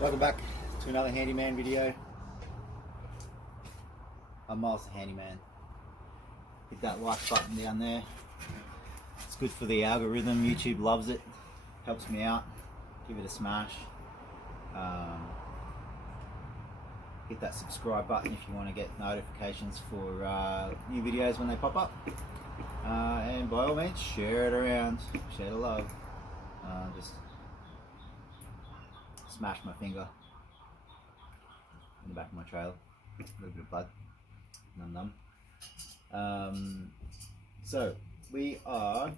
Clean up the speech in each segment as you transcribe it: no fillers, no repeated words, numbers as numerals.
Welcome back to another handyman video. I'm Miles the Handyman. Hit that like button down there. It's good for the algorithm. YouTube loves it. Helps me out. Give it a smash. Hit that subscribe button if you want to get notifications for new videos when they pop up. And by all means, share it around. Share the love. Just smashed my finger in the back of my trailer. A little bit of blood. Num. So we are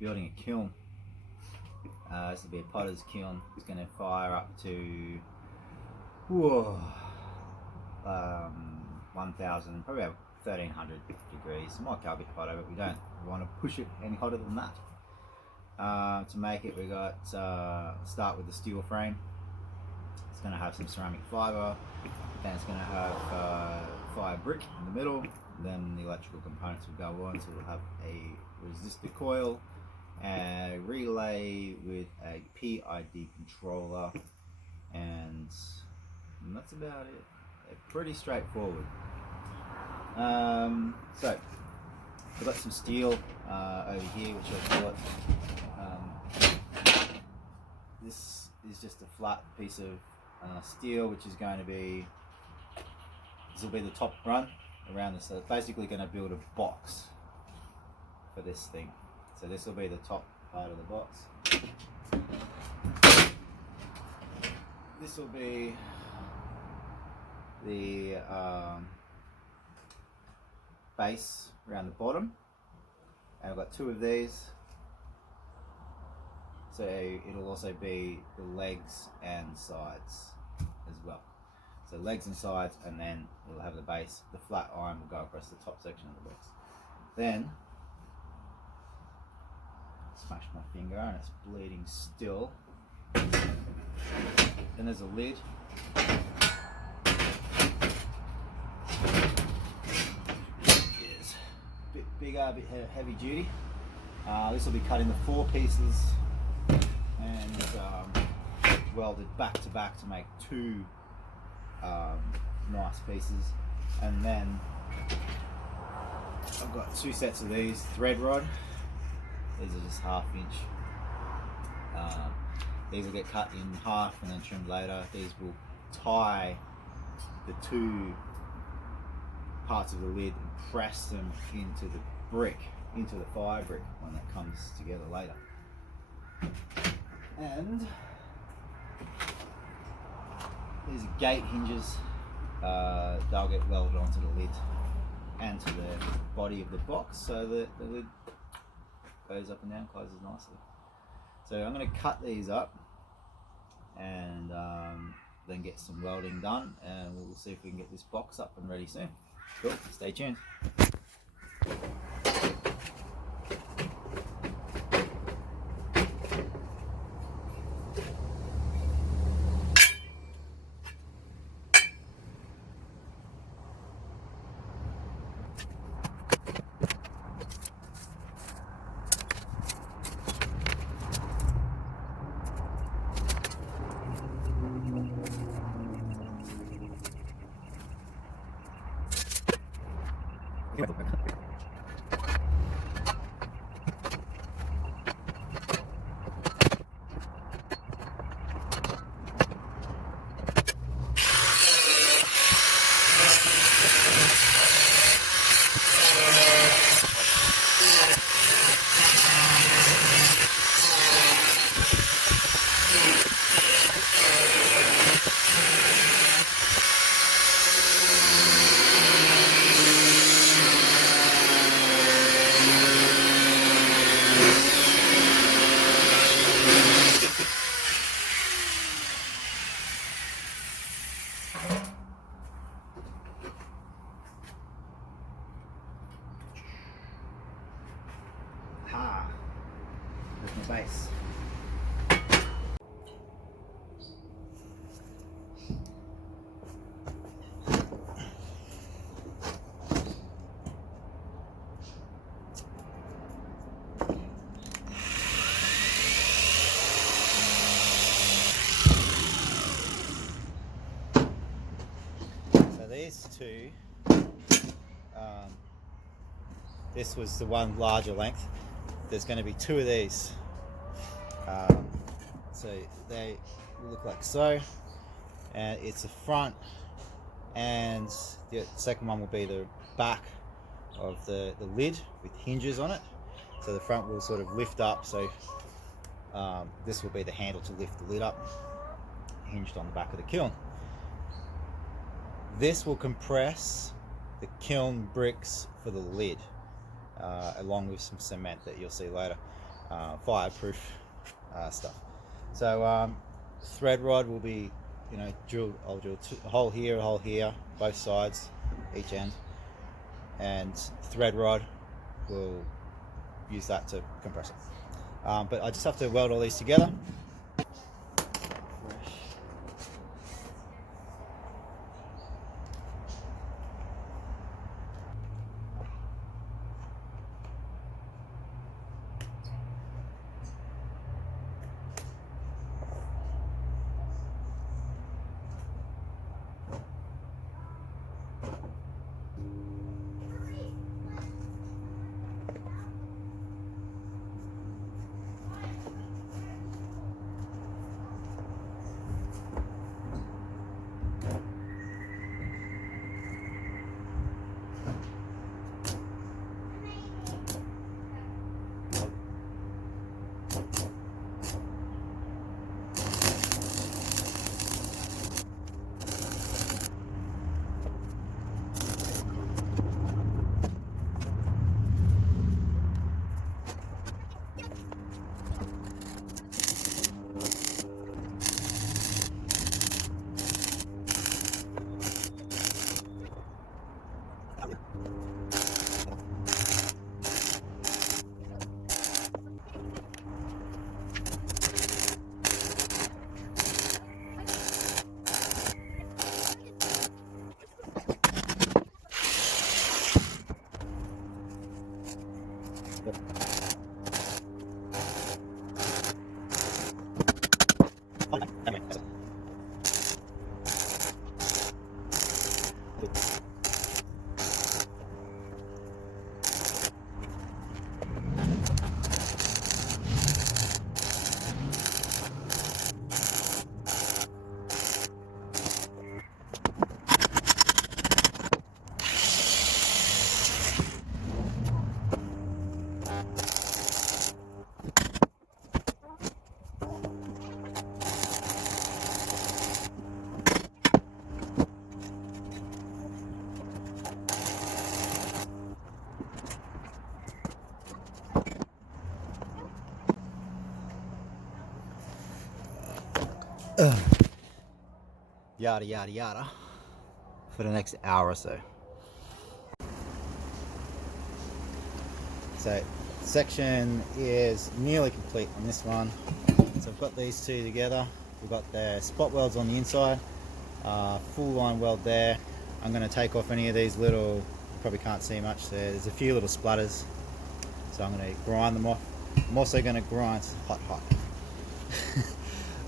building a kiln. This will be a potter's kiln. It's going to fire up to 1,000, probably about 1,300 degrees. It might go a bit hotter, but we don't want to push it any hotter than that. To make it, we got start with the steel frame. It's going to have some ceramic fibre, then it's going to have fire brick in the middle, then the electrical components will go on. So we'll have a resistor coil, a relay with a PID controller, and that's about it. They're pretty straightforward. So I've got some steel over here, which I've got. This is just a flat piece of steel, which is going to be, this will be the top run around this. So it's basically going to build a box for this thing. So this will be the top part of the box. This will be the base around the bottom, and I've got two of these. So it'll also be the legs and sides as well. So legs and sides, and then it'll have the base. The flat iron will go across the top section of the box. Then, smashed my finger and it's bleeding still. Then there's a lid. It's a bit bigger, a bit heavy duty. This will be cut into 4 pieces and welded back to back to make 2 nice pieces. And then I've got 2 sets of these thread rod. These are just 1/2 inch. These will get cut in half and then trimmed later. These will tie the 2 parts of the lid and press them into the brick, into the fire brick when that comes together later. And these are gate hinges. They'll get welded onto the lid and to the body of the box, so that the lid goes up and down, closes nicely. So I'm going to cut these up and then get some welding done, and we'll see if we can get this box up and ready soon. Cool, stay tuned. There's my base. these two, this was the one larger length. There's going to be two of these. So they will look like so, and it's the front, and the second one will be the back of the lid with hinges on it. So the front will sort of lift up, so this will be the handle to lift the lid up, hinged on the back of the kiln. This will compress the kiln bricks for the lid, along with some cement that you'll see later, fireproof stuff. So thread rod will be, drilled. I'll drill a hole here, both sides, each end, and thread rod will use that to compress it. But I just have to weld all these together. Yada yada yada for the next hour or so. So section is nearly complete on this one. So I've got these two together. We've got the spot welds on the inside, full line weld there. I'm going to take off any of these little, you probably can't see much there, there's a few little splatters, so I'm going to grind them off. I'm also going to grind, hot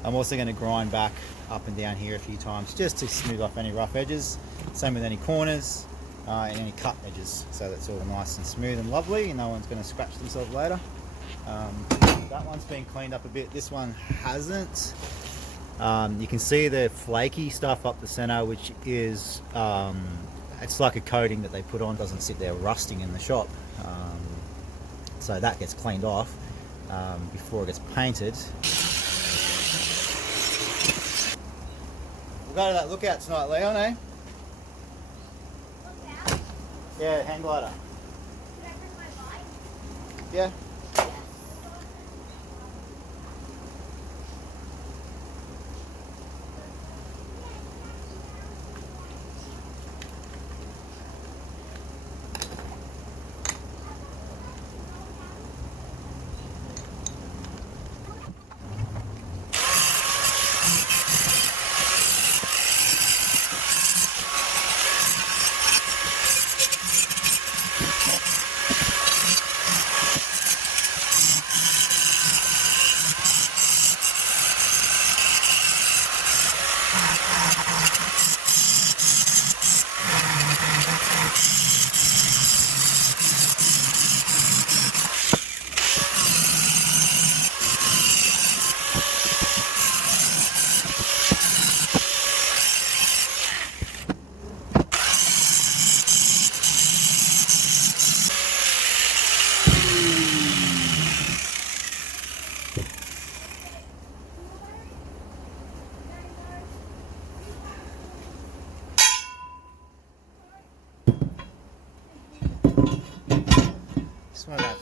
I'm also going to grind back up and down here a few times just to smooth off any rough edges. Same with any corners and any cut edges, so that's all nice and smooth and lovely and no one's going to scratch themselves later. That one's been cleaned up a bit, this one hasn't. You can see the flaky stuff up the center, which is it's like a coating that they put on, doesn't sit there rusting in the shop. So that gets cleaned off before it gets painted. We'll go to that lookout tonight, Leon, eh? Lookout? Yeah, hang glider. Should I bring my bike? Yeah.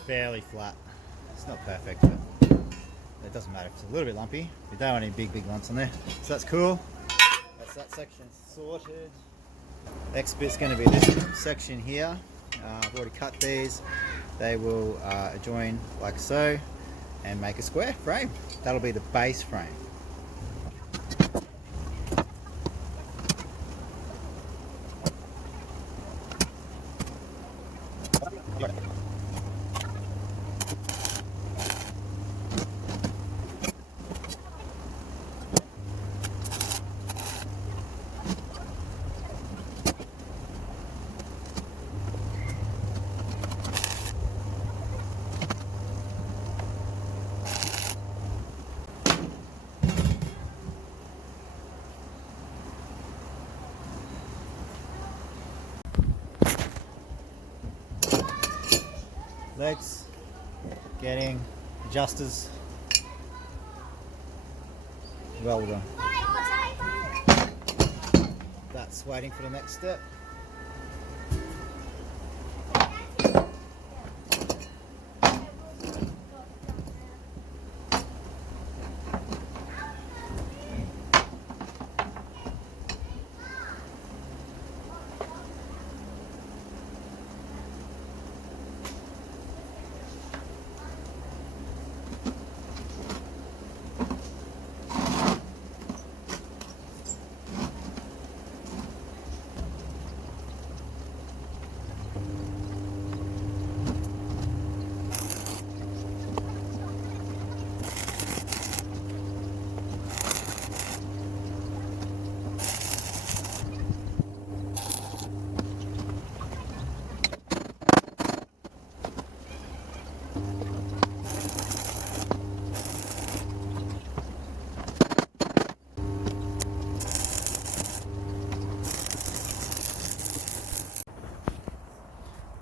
fairly flat. It's not perfect, but it doesn't matter. It's a little bit lumpy. We don't want any big lumps on there. So that's cool. That's that section sorted. Next bit's going to be this section here. I've already cut these. They will adjoin like so and make a square frame. That'll be the base frame. Legs, getting adjusters, well done. That's waiting for the next step.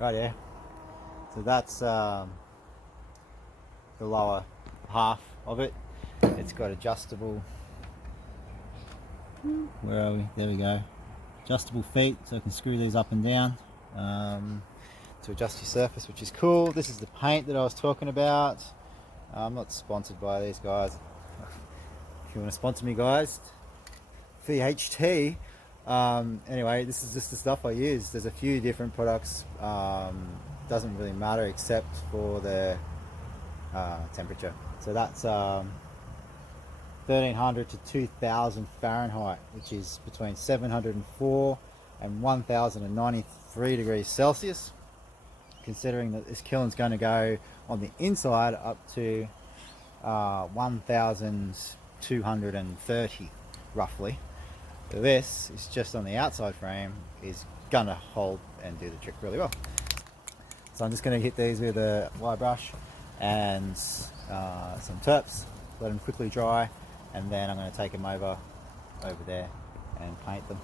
Right here. So that's the lower half of it. It's got adjustable, where are we? There we go. Adjustable feet, so I can screw these up and down to adjust your surface, which is cool. This is the paint that I was talking about. I'm not sponsored by these guys. If you want to sponsor me, guys, VHT. Anyway, this is just the stuff I use. There's a few different products. Doesn't really matter except for the temperature. So that's 1300 to 2000 Fahrenheit, which is between 704 and 1093 degrees Celsius. Considering that this kiln's going to go on the inside up to 1230 roughly. This is just on the outside frame, is gonna hold and do the trick really well. So I'm just going to hit these with a wire brush and some terps, let them quickly dry, and then I'm going to take them over there and paint them.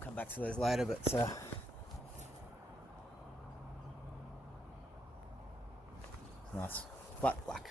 Come back to those later, but nice flat black.